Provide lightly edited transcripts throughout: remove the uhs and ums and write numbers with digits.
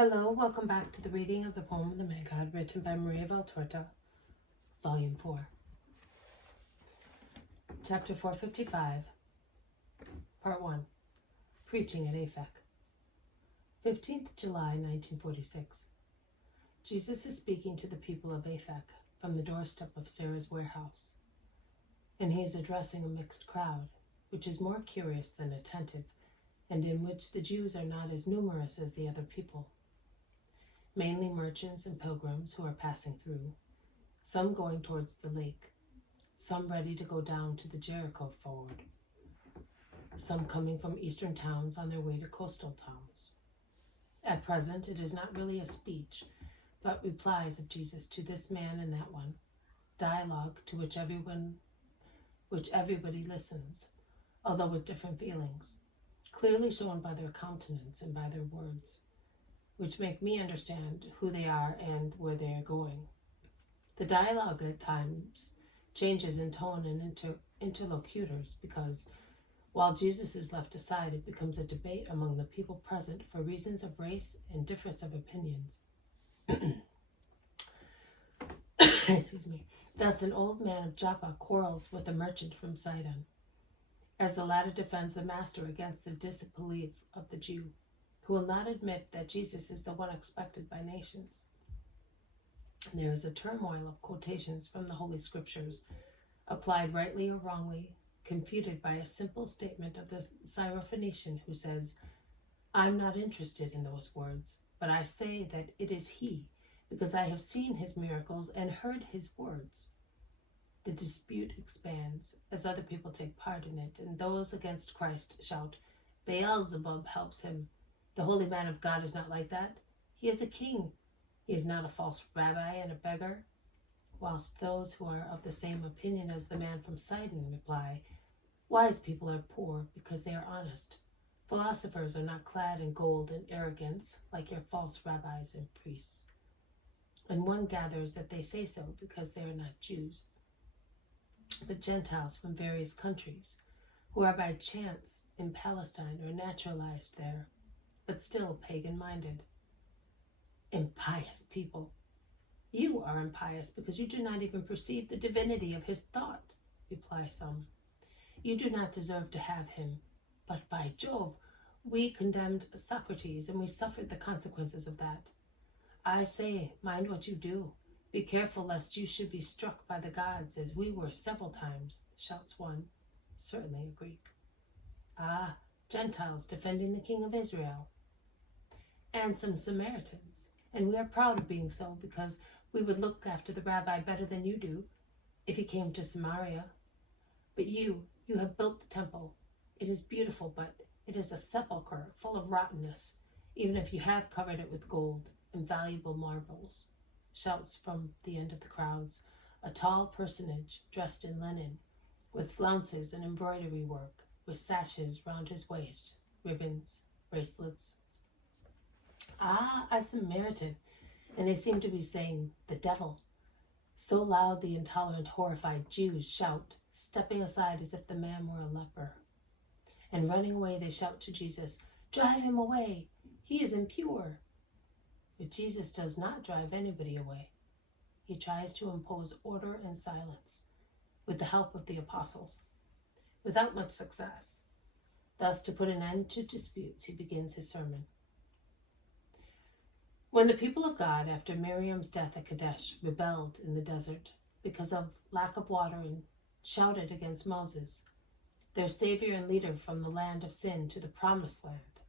Hello, welcome back to the reading of the poem of the May God, written by Maria Valtorta, Volume 4. Chapter 455, Part 1, Preaching at Aphek. 15th July, 1946. Jesus is speaking to the people of Aphek from the doorstep of Sarah's warehouse, and he is addressing a mixed crowd, which is more curious than attentive, and in which the Jews are not as numerous as the other people. Mainly merchants and pilgrims who are passing through, some going towards the lake, some ready to go down to the Jericho ford, some coming from eastern towns on their way to coastal towns. At present, it is not really a speech, but replies of Jesus to this man and that one, dialogue to which everybody listens, although with different feelings, clearly shown by their countenance and by their words, which make me understand who they are and where they are going. The dialogue at times changes in tone and interlocutors because, while Jesus is left aside, it becomes a debate among the people present for reasons of race and difference of opinions. Excuse me. Thus, an old man of Joppa quarrels with a merchant from Sidon, as the latter defends the master against the disbelief of the Jew, who will not admit that Jesus is the one expected by nations. And there is a turmoil of quotations from the Holy Scriptures, applied rightly or wrongly, confuted by a simple statement of the Syrophoenician who says, "I'm not interested in those words, but I say that it is he, because I have seen his miracles and heard his words." The dispute expands as other people take part in it, and those against Christ shout, "Beelzebub helps him. The holy man of God is not like that. He is a king. He is not a false rabbi and a beggar." Whilst those who are of the same opinion as the man from Sidon reply, "Wise people are poor because they are honest. Philosophers are not clad in gold and arrogance like your false rabbis and priests." And one gathers that they say so because they are not Jews, but Gentiles from various countries, who are by chance in Palestine or naturalized there, but still pagan-minded. Impious people! You are impious because you do not even perceive the divinity of his thought, reply some. You do not deserve to have him, but by Jove, we condemned Socrates and we suffered the consequences of that. I say, mind what you do. Be careful lest you should be struck by the gods, as we were several times, shouts one, certainly a Greek. Ah, Gentiles defending the king of Israel. And some Samaritans, and we are proud of being so because we would look after the rabbi better than you do if he came to Samaria. But you have built the temple. It is beautiful, but it is a sepulchre full of rottenness, even if you have covered it with gold and valuable marbles. Shouts from the end of the crowds, a tall personage dressed in linen, with flounces and embroidery work, with sashes round his waist, ribbons, bracelets. Ah, a Samaritan, and they seem to be saying, "the devil." So loud the intolerant, horrified Jews shout, stepping aside as if the man were a leper. And running away they shout to Jesus, "Drive him away, he is impure." But Jesus does not drive anybody away. He tries to impose order and silence, with the help of the apostles, without much success. Thus, to put an end to disputes, he begins his sermon. When the people of God, after Miriam's death at Kadesh, rebelled in the desert because of lack of water and shouted against Moses, their savior and leader from the land of sin to the promised land,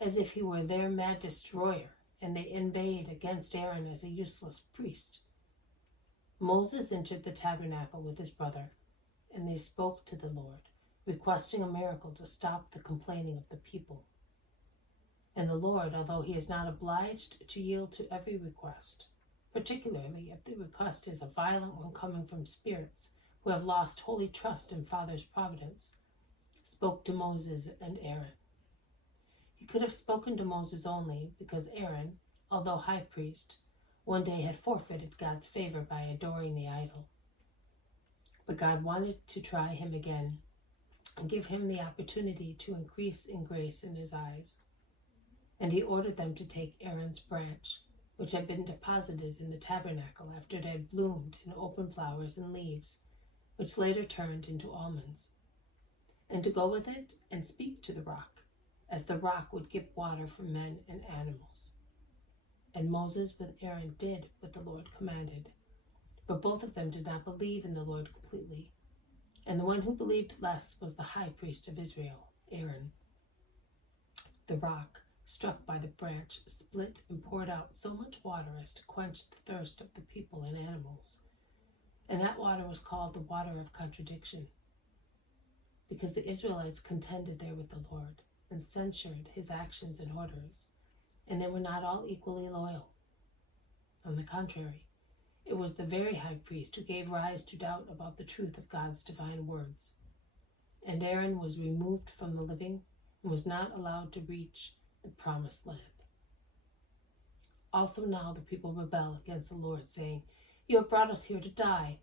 as if he were their mad destroyer, and they inveighed against Aaron as a useless priest, Moses entered the tabernacle with his brother, and they spoke to the Lord, requesting a miracle to stop the complaining of the people. And the Lord, although he is not obliged to yield to every request, particularly if the request is a violent one coming from spirits who have lost holy trust in Father's providence, spoke to Moses and Aaron. He could have spoken to Moses only because Aaron, although high priest, one day had forfeited God's favor by adoring the idol. But God wanted to try him again and give him the opportunity to increase in grace in his eyes. And he ordered them to take Aaron's branch, which had been deposited in the tabernacle after it had bloomed in open flowers and leaves, which later turned into almonds, and to go with it and speak to the rock, as the rock would give water for men and animals. And Moses with Aaron did what the Lord commanded. But both of them did not believe in the Lord completely. And the one who believed less was the high priest of Israel, Aaron. The rock, struck by the branch, split and poured out so much water as to quench the thirst of the people and animals. And that water was called the water of contradiction, because the Israelites contended there with the Lord and censured his actions and orders, and they were not all equally loyal. On the contrary, it was the very high priest who gave rise to doubt about the truth of God's divine words. And Aaron was removed from the living and was not allowed to reach the promised land. Also now the people rebel against the Lord, saying, "You have brought us here to die,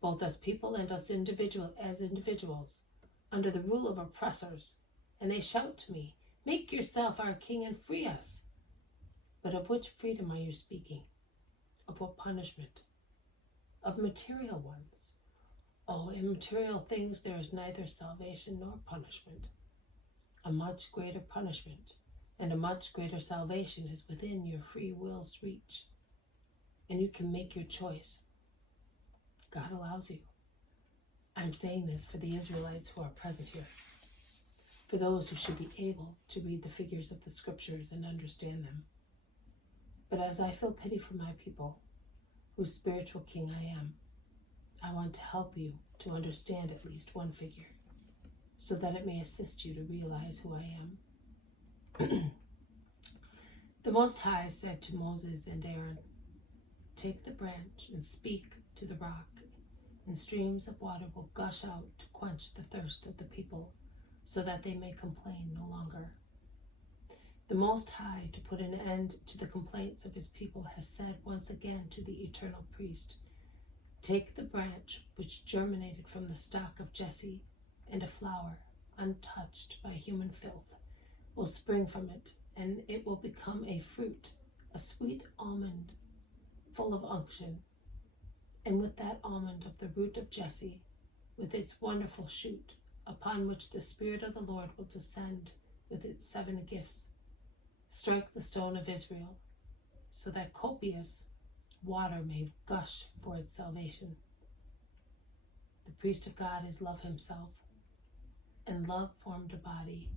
both as people and as individuals, under the rule of oppressors." And they shout to me, "Make yourself our king and free us." But of which freedom are you speaking? Of what punishment? Of material ones. Oh, in material things there is neither salvation nor punishment. A much greater punishment and a much greater salvation is within your free will's reach. And you can make your choice. God allows you. I'm saying this for the Israelites who are present here, for those who should be able to read the figures of the scriptures and understand them. But as I feel pity for my people, whose spiritual king I am, I want to help you to understand at least one figure, so that it may assist you to realize who I am. The Most High said to Moses and Aaron, "Take the branch and speak to the rock, and streams of water will gush out to quench the thirst of the people, so that they may complain no longer." The Most High, to put an end to the complaints of his people, has said once again to the eternal priest, "Take the branch which germinated from the stock of Jesse, and a flower, untouched by human filth, will spring from it, and it will become a fruit, a sweet almond full of unction. And with that almond of the root of Jesse, with its wonderful shoot, upon which the Spirit of the Lord will descend with its 7 gifts, strike the stone of Israel, so that copious water may gush for its salvation." The priest of God is love himself, and love formed a body,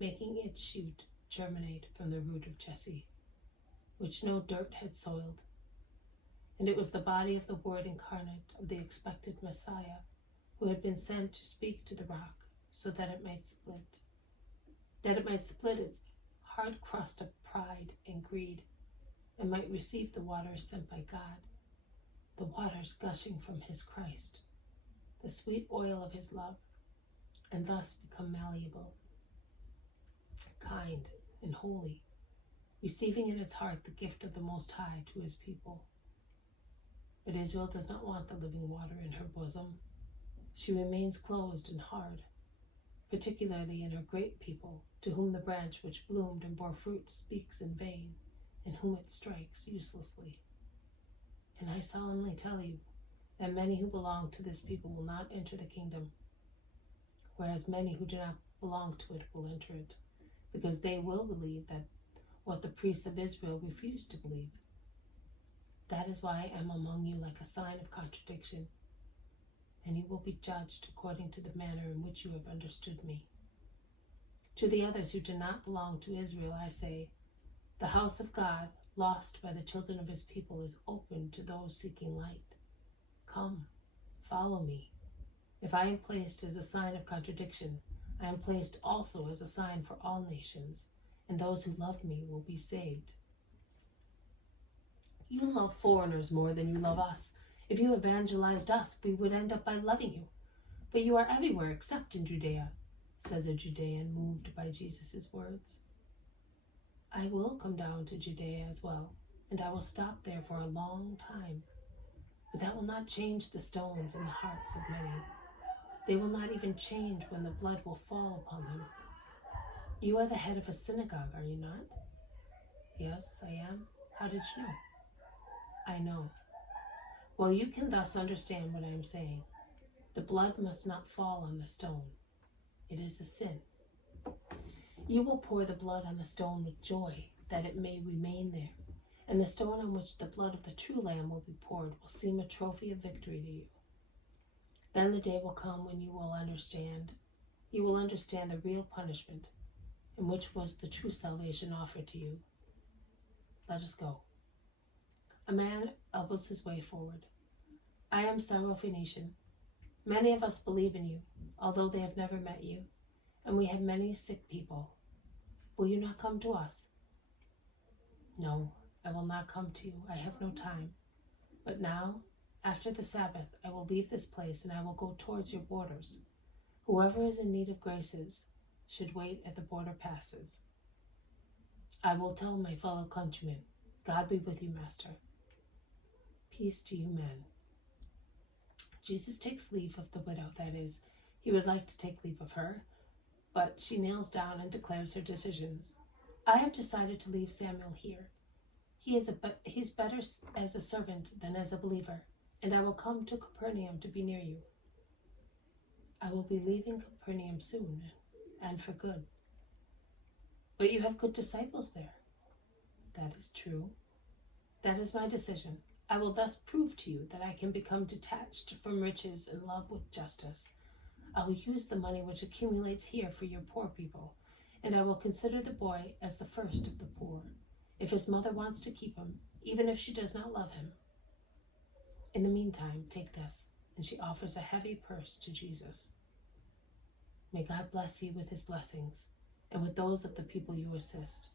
making its shoot germinate from the root of Jesse, which no dirt had soiled. And it was the body of the Word incarnate of the expected Messiah, who had been sent to speak to the rock, so that it might split its hard crust of pride and greed, and might receive the waters sent by God, the waters gushing from his Christ, the sweet oil of his love, and thus become malleable, kind, and holy, receiving in its heart the gift of the Most High to his people. But Israel does not want the living water in her bosom. She remains closed and hard, particularly in her great people, to whom the branch which bloomed and bore fruit speaks in vain, and whom it strikes uselessly. And I solemnly tell you that many who belong to this people will not enter the kingdom, whereas many who do not belong to it will enter it, because they will believe that what the priests of Israel refused to believe. That is why I am among you like a sign of contradiction, and you will be judged according to the manner in which you have understood me. To the others who do not belong to Israel, I say, the house of God, lost by the children of his people, is open to those seeking light. Come, follow me. If I am placed as a sign of contradiction, I am placed also as a sign for all nations, and those who love me will be saved. You love foreigners more than you love us. If you evangelized us, we would end up by loving you. But you are everywhere except in Judea, says a Judean moved by Jesus' words. I will come down to Judea as well, and I will stop there for a long time. But that will not change the stones in the hearts of many. They will not even change when the blood will fall upon them. You are the head of a synagogue, are you not? Yes, I am. How did you know? I know. Well, you can thus understand what I am saying. The blood must not fall on the stone. It is a sin. You will pour the blood on the stone with joy, that it may remain there. And the stone on which the blood of the true Lamb will be poured will seem a trophy of victory to you. Then the day will come when you will understand. You will understand the real punishment, and which was the true salvation offered to you. Let us go. A man elbows his way forward. I am Syrophoenician. Many of us believe in you, although they have never met you, and we have many sick people. Will you not come to us? No, I will not come to you. I have no time. But now, after the Sabbath, I will leave this place and I will go towards your borders. Whoever is in need of graces should wait at the border passes. I will tell my fellow countrymen, God be with you, Master. Peace to you, men. Jesus takes leave of the widow, that is, he would like to take leave of her, but she kneels down and declares her decisions. I have decided to leave Samuel here. He's better as a servant than as a believer, and I will come to Capernaum to be near you. I will be leaving Capernaum soon, and for good. But you have good disciples there. That is true. That is my decision. I will thus prove to you that I can become detached from riches and love with justice. I will use the money which accumulates here for your poor people, and I will consider the boy as the first of the poor, if his mother wants to keep him, even if she does not love him. In the meantime, take this, and she offers a heavy purse to Jesus. May God bless you with his blessings, and with those of the people you assist.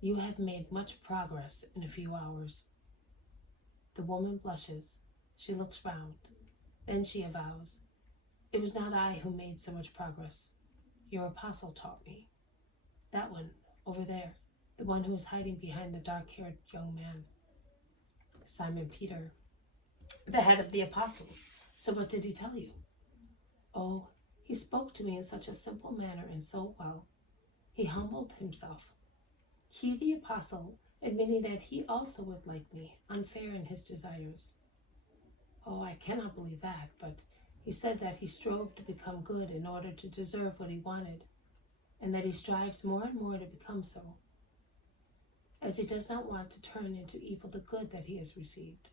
You have made much progress in a few hours. The woman blushes. She looks round. Then she avows, It was not I who made so much progress. Your apostle taught me. That one, over there, the one who is hiding behind the dark-haired young man. Simon Peter, the head of the apostles. So what did he tell you? Oh, he spoke to me in such a simple manner and so well. He humbled himself. He, the apostle, admitting that he also was like me, unfair in his desires. Oh, I cannot believe that, but he said that he strove to become good in order to deserve what he wanted, and that he strives more and more to become so, as he does not want to turn into evil the good that he has received.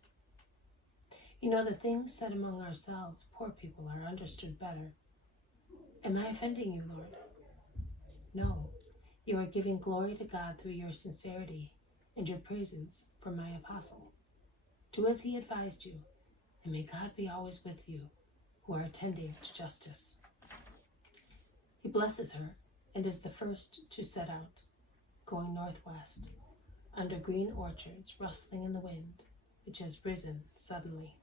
You know, the things said among ourselves, poor people, are understood better. Am I offending you, Lord? No, you are giving glory to God through your sincerity and your praises for my apostle. Do as he advised you, and may God be always with you, who are attending to justice. He blesses her and is the first to set out, going northwest, under green orchards rustling in the wind, which has risen suddenly.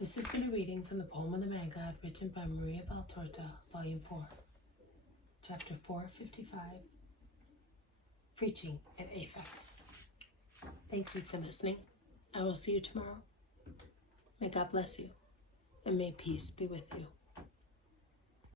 This has been a reading from the poem of the Man God, written by Maria Valtorta, Volume 4, Chapter 455, Preaching at Aphek. Thank you for listening. I will see you tomorrow. May God bless you, and may peace be with you.